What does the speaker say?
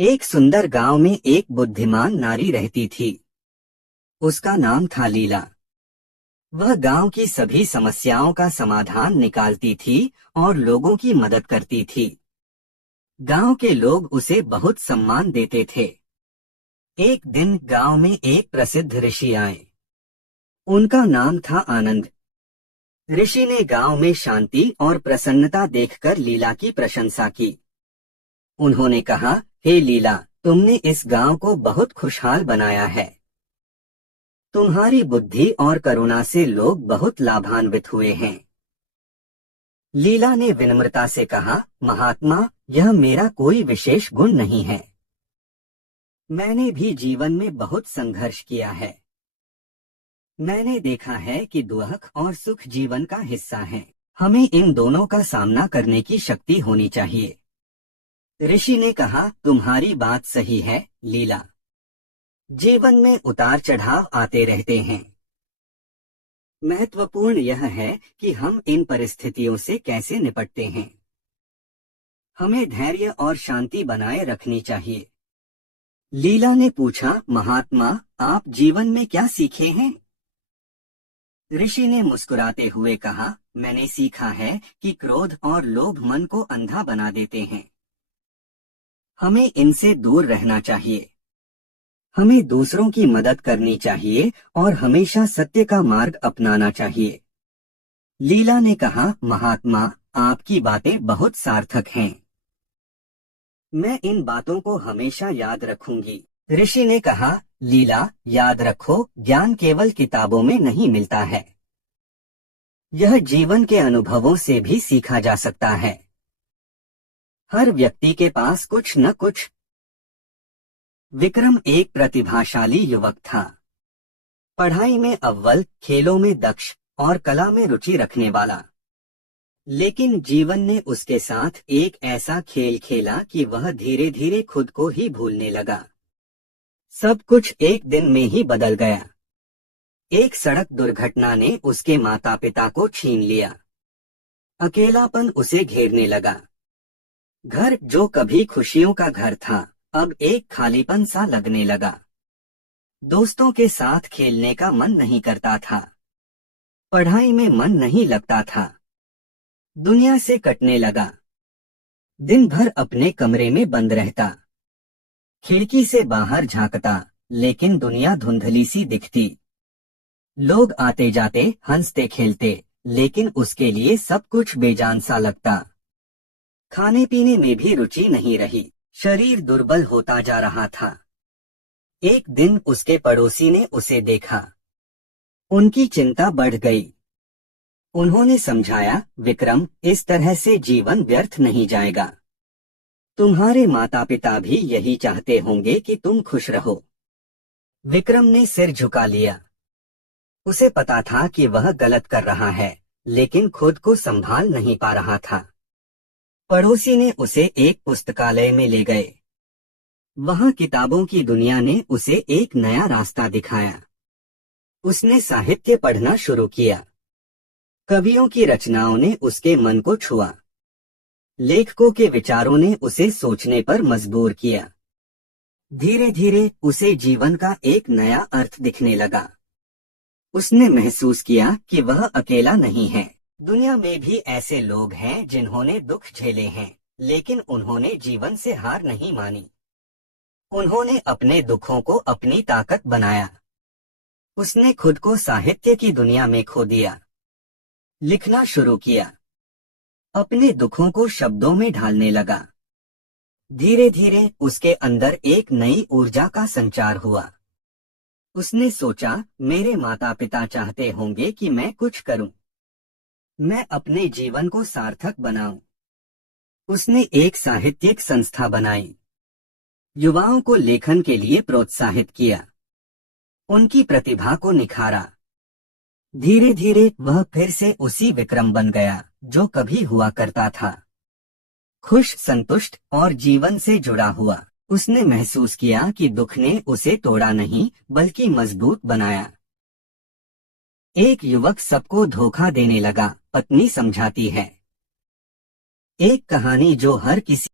एक सुंदर गांव में एक बुद्धिमान नारी रहती थी। उसका नाम था लीला। वह गांव की सभी समस्याओं का समाधान निकालती थी और लोगों की मदद करती थी। गांव के लोग उसे बहुत सम्मान देते थे। एक दिन गांव में एक प्रसिद्ध ऋषि आए। उनका नाम था आनंद। ऋषि ने गांव में शांति और प्रसन्नता देखकर लीला की प्रशंसा की। उन्होंने कहा, हे लीला, तुमने इस गांव को बहुत खुशहाल बनाया है। तुम्हारी बुद्धि और करुणा से लोग बहुत लाभान्वित हुए हैं। लीला ने विनम्रता से कहा, महात्मा, यह मेरा कोई विशेष गुण नहीं है। मैंने भी जीवन में बहुत संघर्ष किया है। मैंने देखा है कि दुख और सुख जीवन का हिस्सा है। हमें इन दोनों का सामना करने की शक्ति होनी चाहिए। ऋषि ने कहा, तुम्हारी बात सही है लीला। जीवन में उतार चढ़ाव आते रहते हैं। महत्वपूर्ण यह है कि हम इन परिस्थितियों से कैसे निपटते हैं। हमें धैर्य और शांति बनाए रखनी चाहिए। लीला ने पूछा, महात्मा, आप जीवन में क्या सीखे हैं? ऋषि ने मुस्कुराते हुए कहा, मैंने सीखा है कि क्रोध और लोभ मन को अंधा बना देते हैं। हमें इनसे दूर रहना चाहिए। हमें दूसरों की मदद करनी चाहिए और हमेशा सत्य का मार्ग अपनाना चाहिए। लीला ने कहा, महात्मा, आपकी बातें बहुत सार्थक हैं। मैं इन बातों को हमेशा याद रखूंगी। ऋषि ने कहा, लीला, याद रखो, ज्ञान केवल किताबों में नहीं मिलता है। यह जीवन के अनुभवों से भी सीखा जा सकता है। हर व्यक्ति के पास कुछ न कुछ। विक्रम एक प्रतिभाशाली युवक था। पढ़ाई में अव्वल, खेलों में दक्ष और कला में रुचि रखने वाला। लेकिन जीवन ने उसके साथ एक ऐसा खेल खेला कि वह धीरे धीरे खुद को ही भूलने लगा। सब कुछ एक दिन में ही बदल गया। एक सड़क दुर्घटना ने उसके माता पिता को छीन लिया। अकेलापन उसे घेरने लगा। घर जो कभी खुशियों का घर था, अब एक खालीपन सा लगने लगा। दोस्तों के साथ खेलने का मन नहीं करता था। पढ़ाई में मन नहीं लगता था। दुनिया से कटने लगा। दिन भर अपने कमरे में बंद रहता। खिड़की से बाहर झांकता, लेकिन दुनिया धुंधली सी दिखती। लोग आते जाते, हंसते खेलते, लेकिन उसके लिए सब कुछ बेजान सा लगता। खाने पीने में भी रुचि नहीं रही। शरीर दुर्बल होता जा रहा था। एक दिन उसके पड़ोसी ने उसे देखा। उनकी चिंता बढ़ गई। उन्होंने समझाया, विक्रम, इस तरह से जीवन व्यर्थ नहीं जाएगा। तुम्हारे माता पिता भी यही चाहते होंगे कि तुम खुश रहो। विक्रम ने सिर झुका लिया। उसे पता था कि वह गलत कर रहा है, लेकिन खुद को संभाल नहीं पा रहा था। पड़ोसी ने उसे एक पुस्तकालय में ले गए। वहां किताबों की दुनिया ने उसे एक नया रास्ता दिखाया। उसने साहित्य पढ़ना शुरू किया। कवियों की रचनाओं ने उसके मन को छुआ। लेखकों के विचारों ने उसे सोचने पर मजबूर किया। धीरे धीरे उसे जीवन का एक नया अर्थ दिखने लगा। उसने महसूस किया कि वह अकेला नहीं है। दुनिया में भी ऐसे लोग हैं जिन्होंने दुख झेले हैं, लेकिन उन्होंने जीवन से हार नहीं मानी। उन्होंने अपने दुखों को अपनी ताकत बनाया। उसने खुद को साहित्य की दुनिया में खो दिया। लिखना शुरू किया। अपने दुखों को शब्दों में ढालने लगा। धीरे धीरे उसके अंदर एक नई ऊर्जा का संचार हुआ। उसने सोचा, मेरे माता पिता चाहते होंगे कि मैं कुछ करूं। मैं अपने जीवन को सार्थक बनाऊं। उसने एक साहित्यिक संस्था बनाई। युवाओं को लेखन के लिए प्रोत्साहित किया। उनकी प्रतिभा को निखारा। धीरे धीरे वह फिर से उसी विक्रम बन गया जो कभी हुआ करता था। खुश, संतुष्ट और जीवन से जुड़ा हुआ। उसने महसूस किया कि दुख ने उसे तोड़ा नहीं, बल्कि मजबूत बनाया। एक युवक सबको धोखा देने लगा, पत्नी समझाती है। एक कहानी जो हर किसी